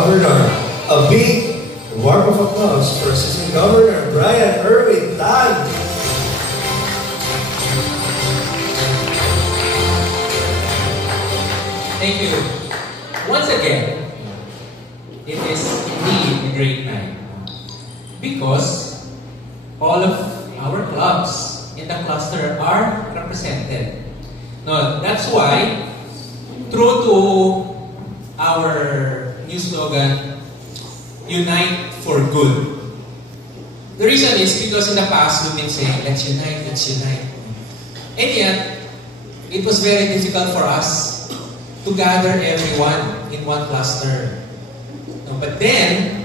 Governor. A big warm of applause for Assistant Governor Brian Erwin Tan. Thank you. Once again, it is indeed a great night because all of our clubs in the cluster are represented. No, that's why, true to our new slogan, Unite for Good. The reason is because in the past we've been saying, let's unite, let's unite. And yet, it was very difficult for us to gather everyone in one cluster. No, but then,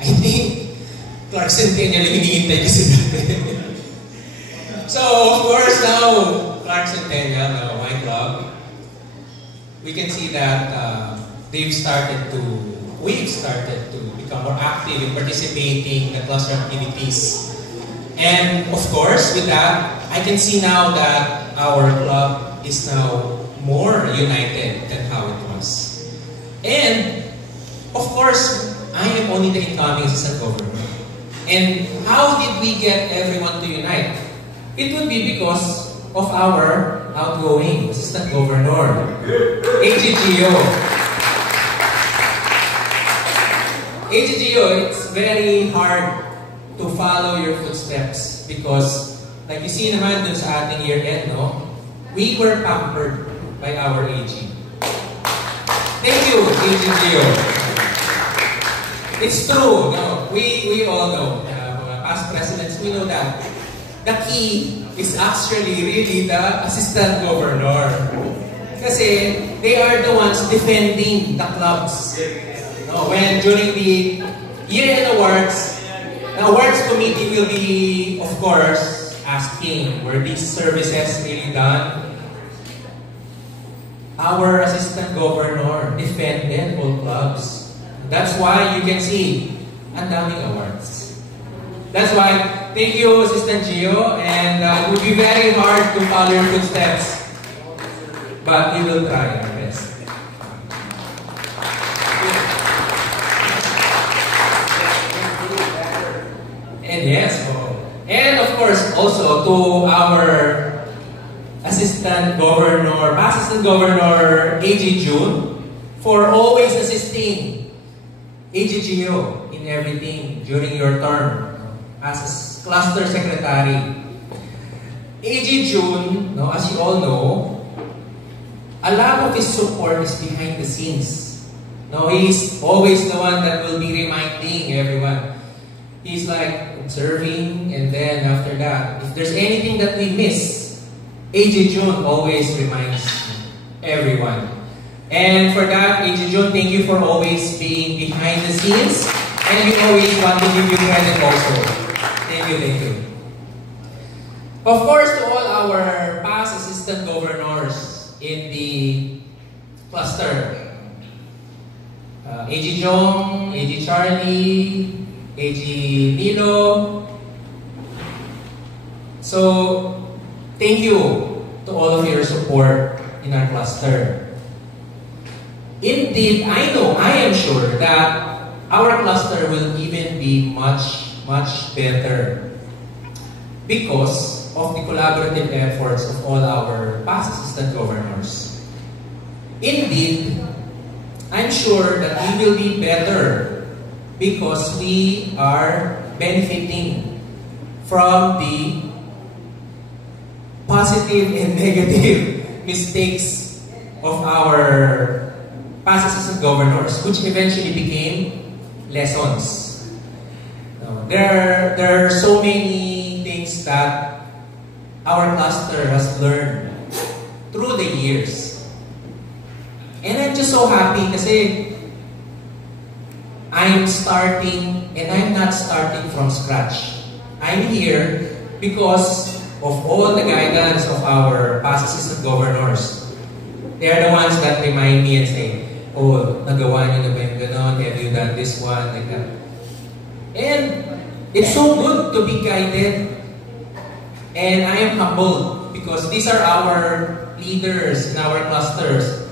I think, Clark Centennial yung hinihintay kasi dati. So, of course, now, Clark Centennial, my club, we can see that we've started to become more active in participating in the cluster activities. And of course, with that, I can see now that our club is now more united than how it was. And of course, I am only the incoming assistant governor. And how did we get everyone to unite? It would be because of our outgoing assistant governor, AGGO. AGGO, it's very hard to follow your footsteps because, like you see naman dun sa ating year-end, no? We were pampered by our AG. Thank you, AGGO. It's true, no? We all know, past presidents, we know that the key is actually really the assistant governor. Kasi they are the ones defending the clubs. No, when during the year-end awards, the awards committee will be, of course, asking, were these services really done? Our assistant governor defended all clubs. That's why you can see ang daming awards. That's why, thank you, Assistant Gio, and it would be very hard to follow your footsteps, but we will try our best. And yes, and of course, also to our Assistant Governor, Past Assistant Governor AG June, for always assisting AGGO in everything during your term as Cluster Secretary. AG June, no, as you all know, a lot of his support is behind the scenes. No, he's always the one that will be reminding everyone. He's like observing, and then after that, if there's anything that we miss, AG June always reminds everyone. And for that, AG June, thank you for always being behind the scenes, and we always want to give you credit also. Thank you, thank you. Of course, to all our past assistant governors in the cluster, AG Jong, AG Charlie, AG Nilo. So, thank you to all of your support in our cluster. Indeed, I am sure that our cluster will even be much, much better because of the collaborative efforts of all our past assistant governors. Indeed, I'm sure that we will be better because we are benefiting from the positive and negative mistakes of our past assistant governors, which eventually became lessons. There are so many things that our cluster has learned through the years. And I'm just so happy kasi I'm starting, and I'm not starting from scratch. I'm here because of all the guidance of our past assistant governors. They are the ones that remind me and say, oh, nagawa niyo na ba yung ganon? Have you done this one? Like that. And it's so good to be guided. And I am humbled because these are our leaders in our clusters.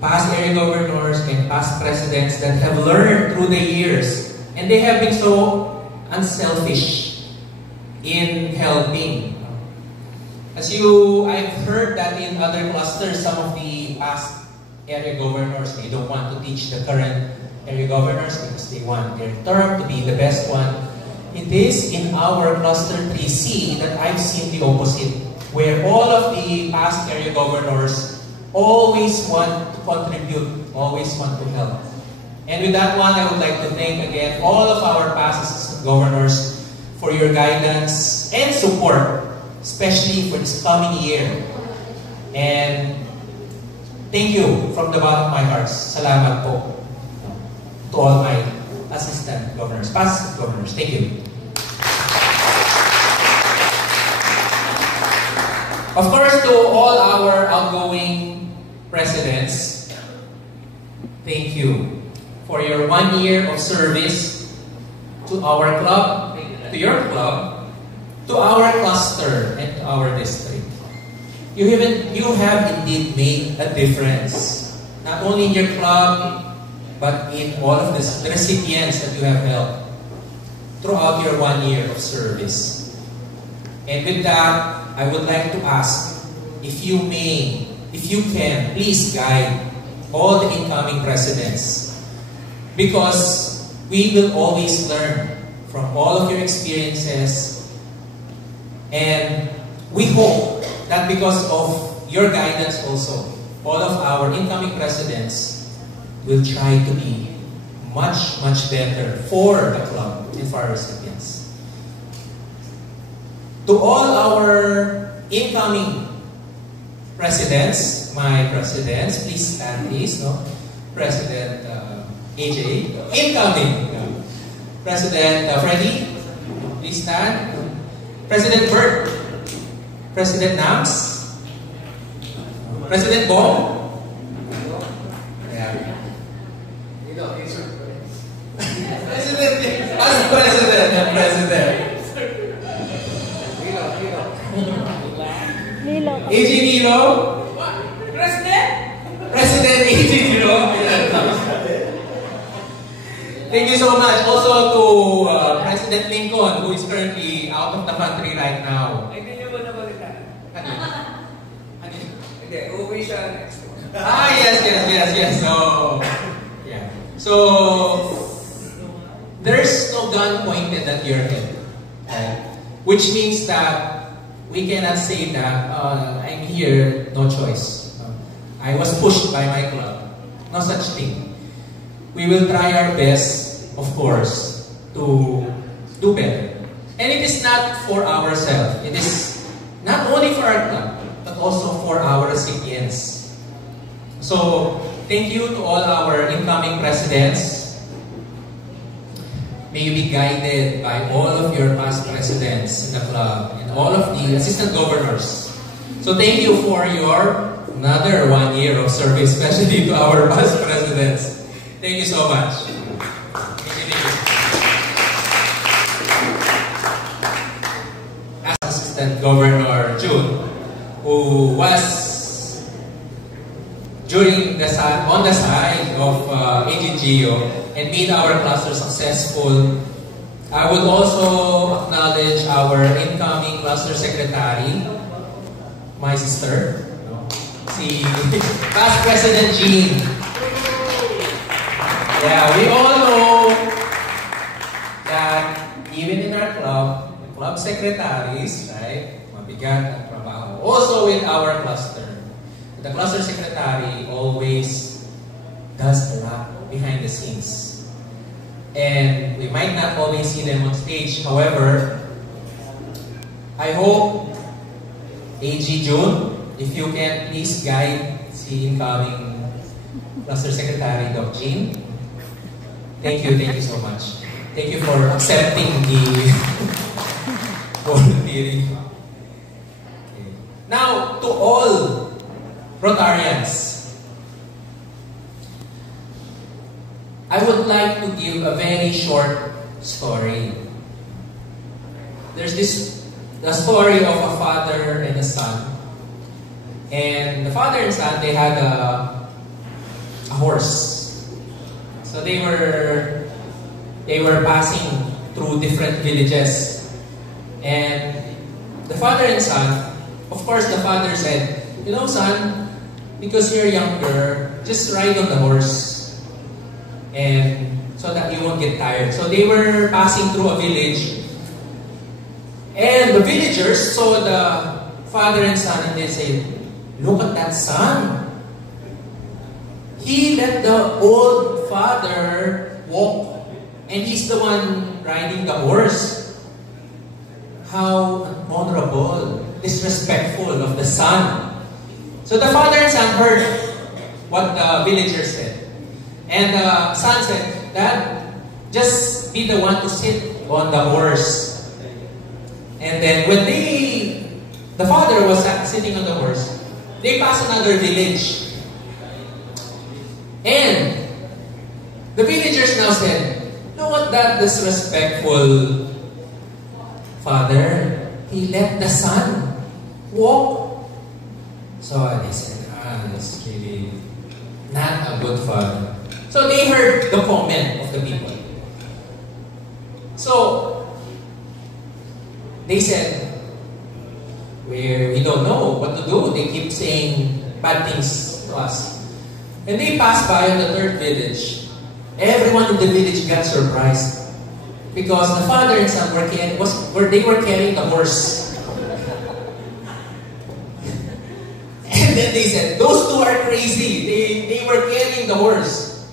past area governors and past presidents that have learned through the years, and they have been so unselfish in helping. I've heard that in other clusters, some of the past area governors, they don't want to teach the current area governors because they want their term to be the best one. It is in our cluster 3C that I've seen the opposite, where all of the past area governors always want to contribute, always want to help. And with that one, I would like to thank again all of our past assistant governors for your guidance and support, especially for this coming year. And thank you from the bottom of my heart. Salamat po to all my assistant governors, past governors. Thank you. Of course, to all our outgoing presidents, thank you for your 1 year of service to our club, to your club, to our cluster, and to our district. You have indeed made a difference, not only in your club, but in all of the recipients that you have helped throughout your 1 year of service. And with that, I would like to ask, if you can, please guide all the incoming presidents, because we will always learn from all of your experiences, and we hope that because of your guidance also, all of our incoming presidents will try to be much, much better for the club and for our recipients. To all our incoming presidents, my presidents, please stand please, no? President AJ, incoming. President Freddy, please stand. President Bert, President Nams, President Bong. AG Nilo. President AG Nilo. Thank you so much. Also to President Lincoln, who is currently out of the country right now. Hindi niyo ba nabalitaan? Hindi, uuwi siya next month. Yes. So, there's no gun pointed at your head. Which means that we cannot say that I'm here, no choice. I was pushed by my club. No such thing. We will try our best, of course, to do better. And it is not for ourselves. It is not only for our club, but also for our recipients. So, thank you to all our incoming presidents. May you be guided by all of your past presidents in the club and all of the assistant governors. So thank you for your another 1 year of service, especially to our past presidents. Thank you so much. As Assistant Governor June, who was on the side of Agent Gio and made our cluster successful, I would also acknowledge our incoming cluster secretary, my sister, si past President Jean. Yeah, we all know that even in our club, the club secretaries, right, mabigat ang trabaho. Also with our cluster, the cluster secretary always does a lot behind the scenes. And we might not always see them on stage. However, I hope AG June, if you can please guide si incoming cluster secretary, Doc Jean. Thank you so much. Thank you for accepting the volunteering. Okay. Now, to all Rotarians, I would like to give a very short story. There's the story of a father and a son. And the father and son, they had a horse. So they were passing through different villages. And the father and son, of course the father said, you know son, because you're younger, just ride on the horse. And so that you won't get tired. So they were passing through a village. And the villagers saw the father and son and they said, look at that son. He let the old father walk and he's the one riding the horse. How honorable, disrespectful of the son. So the father and son heard what the villager said. And the son said, Dad, just be the one to sit on the horse. And then when the father was sitting on the horse, they passed another village. And the villagers now said, look at that disrespectful father. He let the son walk. So they said, that's really not a good father. So they heard the comment of the people. So they said, we don't know what to do. They keep saying bad things to us. And they passed by on the third village. Everyone in the village got surprised because the father and son were carrying the horse. And then they said, those two are crazy. They were carrying the horse.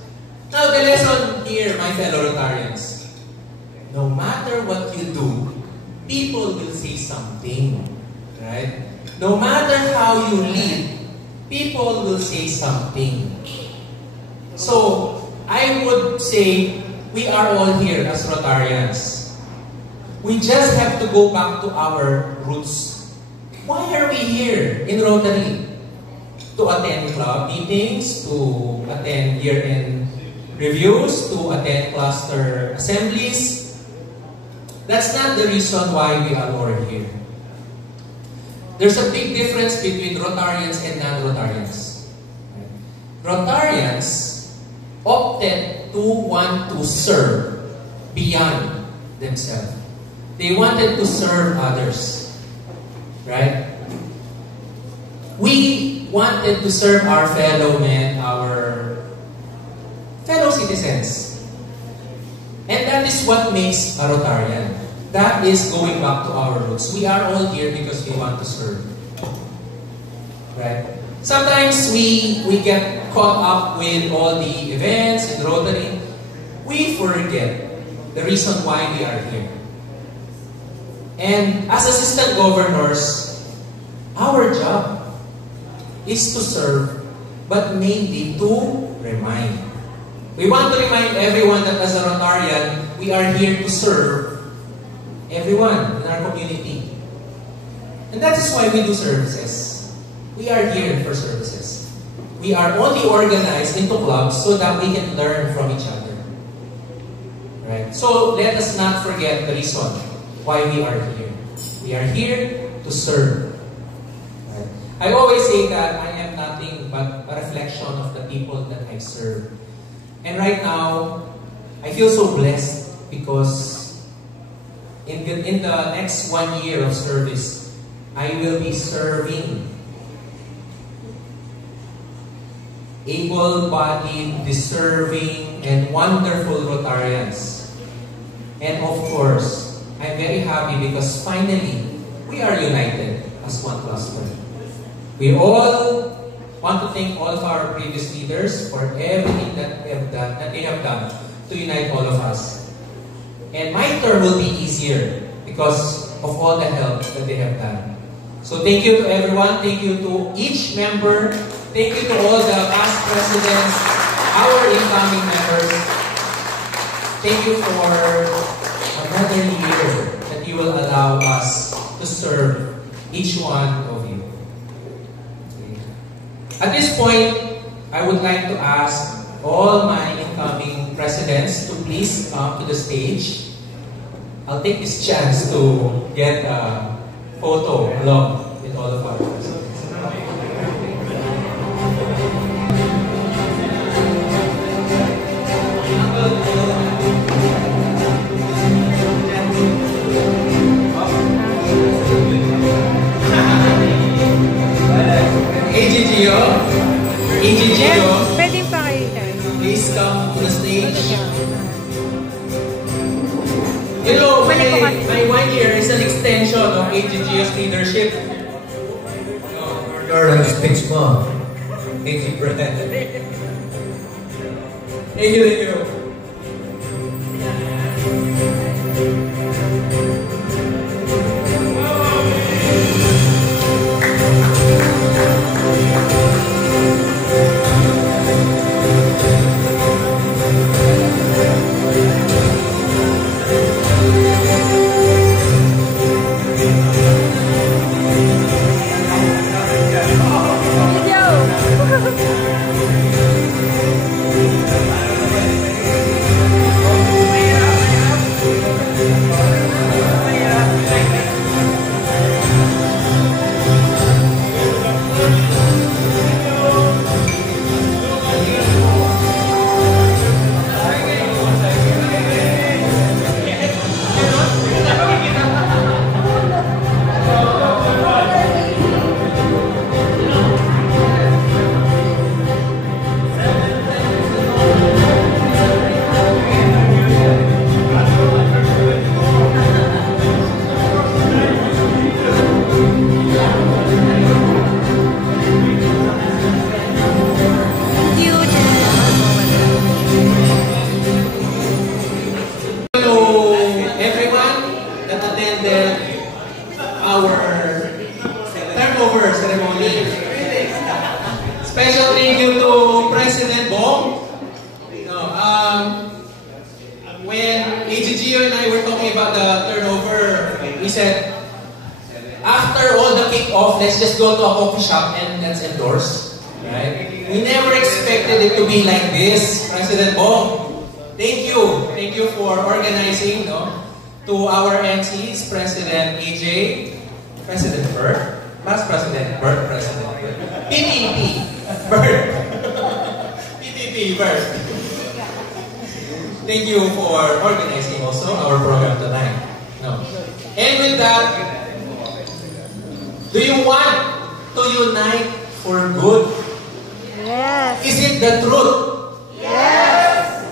Now the lesson here, my fellow Rotarians, no matter what you do, people will say something. Right? No matter how you lead, people will say something. So, I would say, we are all here as Rotarians. We just have to go back to our roots. Why are we here in Rotary? To attend club meetings, to attend year-end reviews, to attend cluster assemblies. That's not the reason why we are all here. There's a big difference between Rotarians and non-Rotarians. Rotarians opted to want to serve beyond themselves. They wanted to serve others. Right? We wanted to serve our fellow men, our fellow citizens. And that is what makes a Rotarian. That is going back to our roots. We are all here because we want to serve. Right? Sometimes we get caught up with all the events in Rotary. We forget the reason why we are here. And as assistant governors, our job is to serve, but mainly to remind. We want to remind everyone that as a Rotarian, we are here to serve everyone in our community. And that is why we do services. We are here for services. We are only organized into clubs so that we can learn from each other. Right? So let us not forget the reason why we are here. We are here to serve. Right? I always say that I am nothing but a reflection of the people that I serve. And right now, I feel so blessed because in the next 1 year of service, I will be serving able-bodied, deserving, and wonderful Rotarians. And of course, I'm very happy because finally, we are united as one cluster. We all want to thank all of our previous leaders for everything that they have done to unite all of us. And my term will be easier because of all the help that they have done. So thank you to everyone. Thank you to each member. Thank you to all the past presidents, our incoming members. Thank you for another year that you will allow us to serve each one of you. At this point, I would like to ask all my incoming presidents to please come to the stage. I'll take this chance to get a photo along with all of our presidents. please come to the stage. You know, my 1 year is an extension of AGG's leadership. Your speech mo. AG Brand. Thank you, thank you. Special thank you to President Bong. When AGGO and I were talking about the turnover, we said, after all the kick-off, let's just go to a coffee shop and let's endorse. Right? We never expected it to be like this, President Bong. Thank you. Thank you for organizing, to our MCs, President AJ, President Bert, Past President Bert, President Bert, PPP, Bert, PPP, Bert. Thank you for organizing also our program tonight. And with that, do you want to unite for good? Yes. Is it the truth? Yes.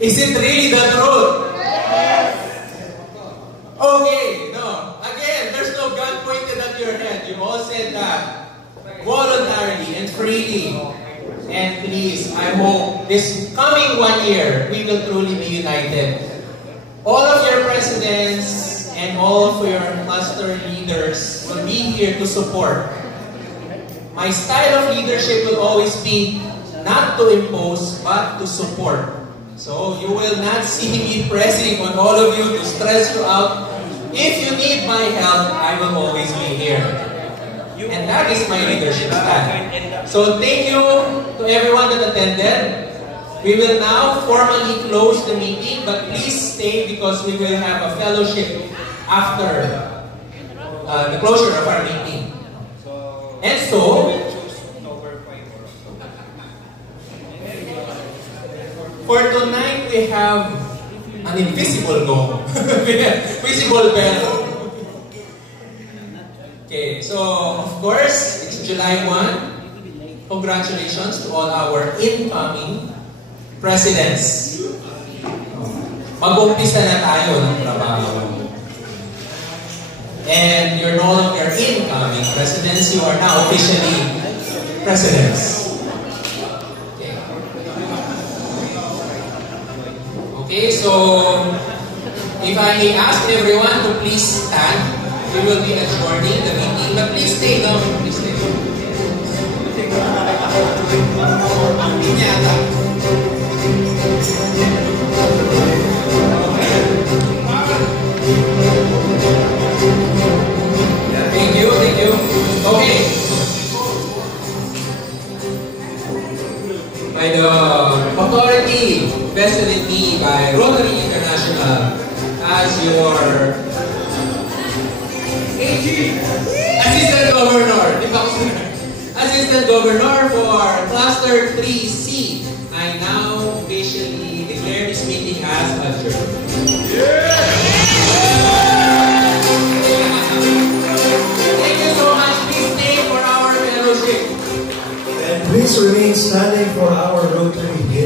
Is it really the truth? Yes. Okay, no. Again, there's no gun pointed at your head. You all said that voluntarily and freely. And please, I hope this coming 1 year, we will truly be united. All of your presidents and all of your cluster leaders will be here to support. My style of leadership will always be not to impose, but to support. So you will not see me pressing on all of you to stress you out. If you need my help, I will always be here. And that is my leadership style. So thank you to everyone that attended. We will now formally close the meeting, but please stay because we will have a fellowship after the closure of our meeting. And so, for tonight, we have an invisible gong. Visible bell. Okay, so of course, it's July 1. Congratulations to all our incoming presidents. Mag-umpisa na tayo ng trabaho. And you're no longer incoming presidents, you are now officially presidents. Okay. Okay, so if I may ask everyone to please stand, we will be adjourning the meeting, but please stay now. Please stay. Thank you, thank you. Okay. By the authority vested in me by Rotary International as your Assistant Governor, Assistant Governor for Cluster 3C, I now officially declare this meeting as adjourned. Thank you so much. Please stay for our fellowship. And please remain standing for our Rotary Hymn.